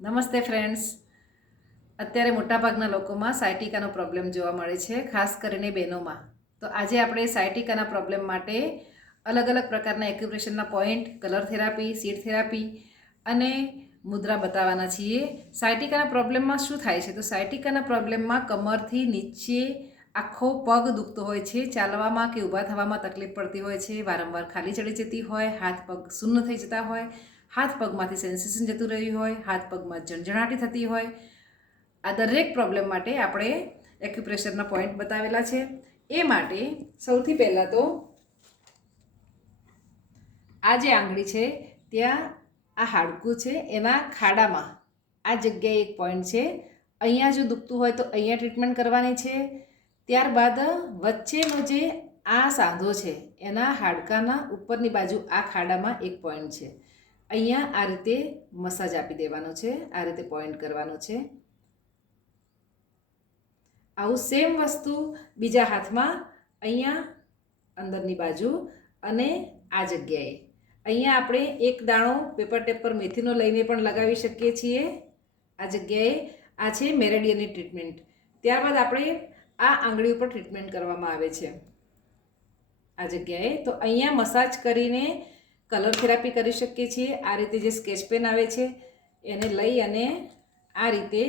નમસ્તે ફ્રેન્ડ્સ અત્યારે મોટાભાગના લોકોમાં સાયટિકાનો પ્રોબ્લેમ જોવા મળે છે, ખાસ કરીને બહેનોમાં. તો આજે આપણે સાયટિકાના પ્રોબ્લેમ માટે અલગ અલગ પ્રકારના એક્યુપ્રેશનના point colour therapy seed therapy અને મુદ્રા બતાવવાના છીએ. સાયટિકાના પ્રોબ્લેમમાં શું થાય છે? તો સાયટિકાના પ્રોબ્લેમમાં કમરથી નીચે આખો પગ દુખતો હોય છે, ચાલવામાં કે ઊભા થવામાં તકલીફ પડતી હોય છે, વારંવાર ખાલી ચડી જતી હોય, હાથ પગ શૂન્ય થઈ જતા હોય હાથ પગમાંથી સેન્સેશન જતું રહ્યું હોય, હાથ પગમાં ઝણઝણાટી થતી હોય, આ દરેક પ્રોબ્લેમ માટે આપણે એક્યુપ્રેશરના પોઈન્ટ બતાવેલા છે. એ માટે સૌથી પહેલાં તો આ જે આંગળી છે, ત્યાં આ હાડકું છે, એના ખાડામાં આ જગ્યાએ એક પોઈન્ટ છે. અહીંયા જો દુખતું હોય તો અહીંયા ટ્રીટમેન્ટ કરવાની છે. ત્યારબાદ વચ્ચેનો જે આ સાંધો છે, એના હાડકાના ઉપરની બાજુ આ ખાડામાં એક પોઈન્ટ છે. અહીંયા આ રીતે મસાજ આપી દેવાનો છે, આ રીતે પોઈન્ટ કરવાનો છે. આવું સેમ વસ્તુ બીજા હાથમાં અહીંયા અંદરની બાજુ અને આ જગ્યાએ. અહીંયા આપણે એક દાણો પેપર ટેપ પર મેથીનો લઈને પણ લગાવી શકીએ છીએ. આ જગ્યાએ આ છે મેરેડિયનની ટ્રીટમેન્ટ ત્યારબાદ આપણે આ આંગળી ઉપર ટ્રીટમેન્ટ કરવામાં આવે છે. આ જગ્યાએ તો અહીંયા મસાજ કરીને કલર થેરાપી કરી શકીએ છીએ. આ રીતે જે સ્કેચ પેન આવે છે, એને લઈ અને આ રીતે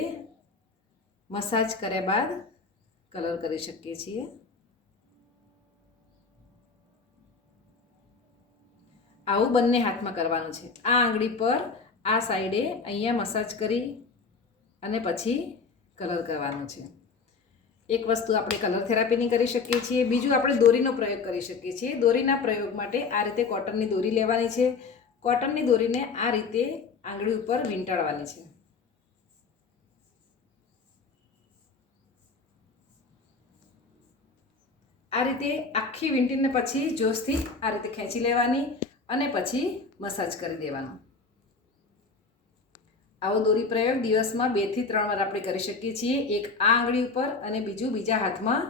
મસાજ કર્યા બાદ કલર કરી શકીએ છીએ. આવું બંને હાથમાં કરવાનું છે. આ આંગળી પર, આ સાઈડે અહીંયા મસાજ કરી અને પછી કલર કરવાનું છે. એક વસ્તુ આપણે કલર થેરાપીની કરી શકીએ છીએ, બીજું આપણે દોરીનો પ્રયોગ કરી શકીએ છીએ. દોરીના પ્રયોગ માટે આ રીતે કોટનની દોરી લેવાની છે. કોટનની દોરીને આ રીતે આંગળી ઉપર વીંટાળવાની છે. આ રીતે આખી વીંટીને પછી જોશથી આ રીતે ખેંચી લેવાની અને પછી મસાજ કરી દેવાનો. આવો દોરી પ્રયોગ દિવસમાં બેથી ત્રણ વાર આપણે કરી શકીએ છીએ. એક આ આંગળી ઉપર અને બીજું બીજા હાથમાં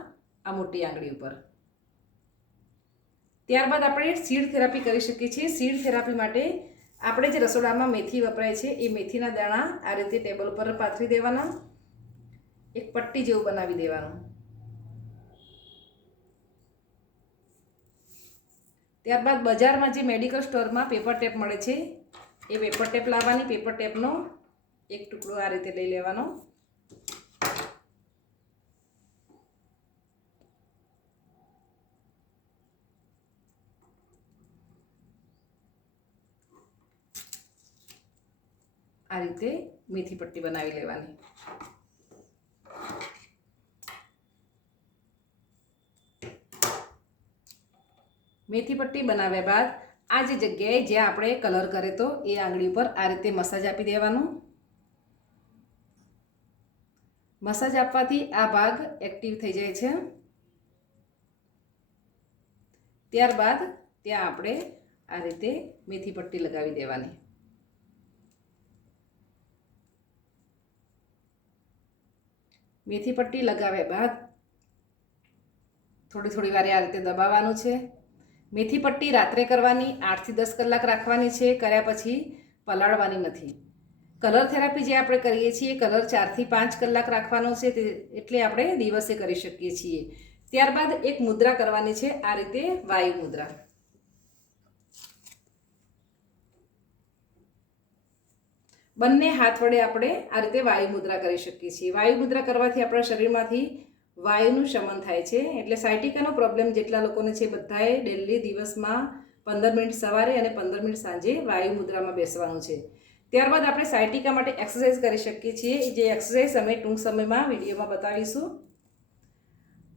આ મોટી આંગળી ઉપર. ત્યારબાદ આપણે સીડ થેરાપી કરી શકીએ છીએ. સીડ થેરાપી માટે આપણે જે રસોડામાં મેથી વપરાય છે, એ મેથીના દાણા આ રીતે ટેબલ પર પાથરી દેવાના. એક પટ્ટી જેવું બનાવી દેવાનું. ત્યારબાદ બજારમાં જે મેડિકલ સ્ટોરમાં પેપર ટેપ મળે છે, એ પેપર ટેપ લાવવાની. પેપર ટેપનો એક ટુકડો આ રીતે લઈ લેવાનો. આ રીતે મેથી પટ્ટી બનાવી લેવાની. મેથી પટ્ટી બનાવ્યા બાદ આ જે જગ્યાએ જ્યાં આપણે કલર કરે તો એ આંગળી ઉપર આ રીતે મસાજ આપી દેવાનું. મસાજ આપવાથી આ ભાગ એક્ટિવ થઈ જાય છે. ત્યારબાદ ત્યાં આપણે આ રીતે મેથી પટ્ટી લગાવી દેવાની. મેથી પટ્ટી લગાવ્યા બાદ થોડી થોડી વારે આ રીતે દબાવવાનું છે. મેથી પટ્ટી રાત્રે કરવાની આઠથી દસ કલાક રાખવાની છે. કર્યા પછી પલાળવાની નથી. કલર થેરાપી જે આપણે કરીએ છીએ, કલર ચારથી પાંચ કલાક રાખવાનો છે, તે એટલે આપણે દિવસે કરી શકીએ છીએ. ત્યારબાદ એક મુદ્રા કરવાની છે, આ રીતે વાયુ મુદ્રા. બંને હાથ વડે આપણે આ રીતે વાયુ મુદ્રા કરી શકીએ છીએ. વાયુ મુદ્રા કરવાથી આપણા શરીરમાંથી વાયુનું શમન થાય છે. એટલે સાયટિકાનો પ્રોબ્લેમ જેટલા લોકોને છે, બધાએ ડેલી દિવસમાં પંદર મિનિટ સવારે અને પંદર મિનિટ સાંજે વાયુ મુદ્રામાં બેસવાનું છે. ત્યારબાદ આપણે સાયટિકા માટે એક્સરસાઇઝ કરી શકીએ છીએ. જે એક્સરસાઇઝ અમે ટૂંક સમયમાં વિડીયોમાં બતાવીશું.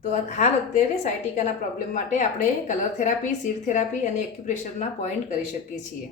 તો હાલ અત્યારે સાયટિકાના પ્રોબ્લેમ માટે આપણે કલર થેરાપી સીડ થેરાપી અને એક્યુપ્રેશરના પોઈન્ટ કરી શકીએ છીએ.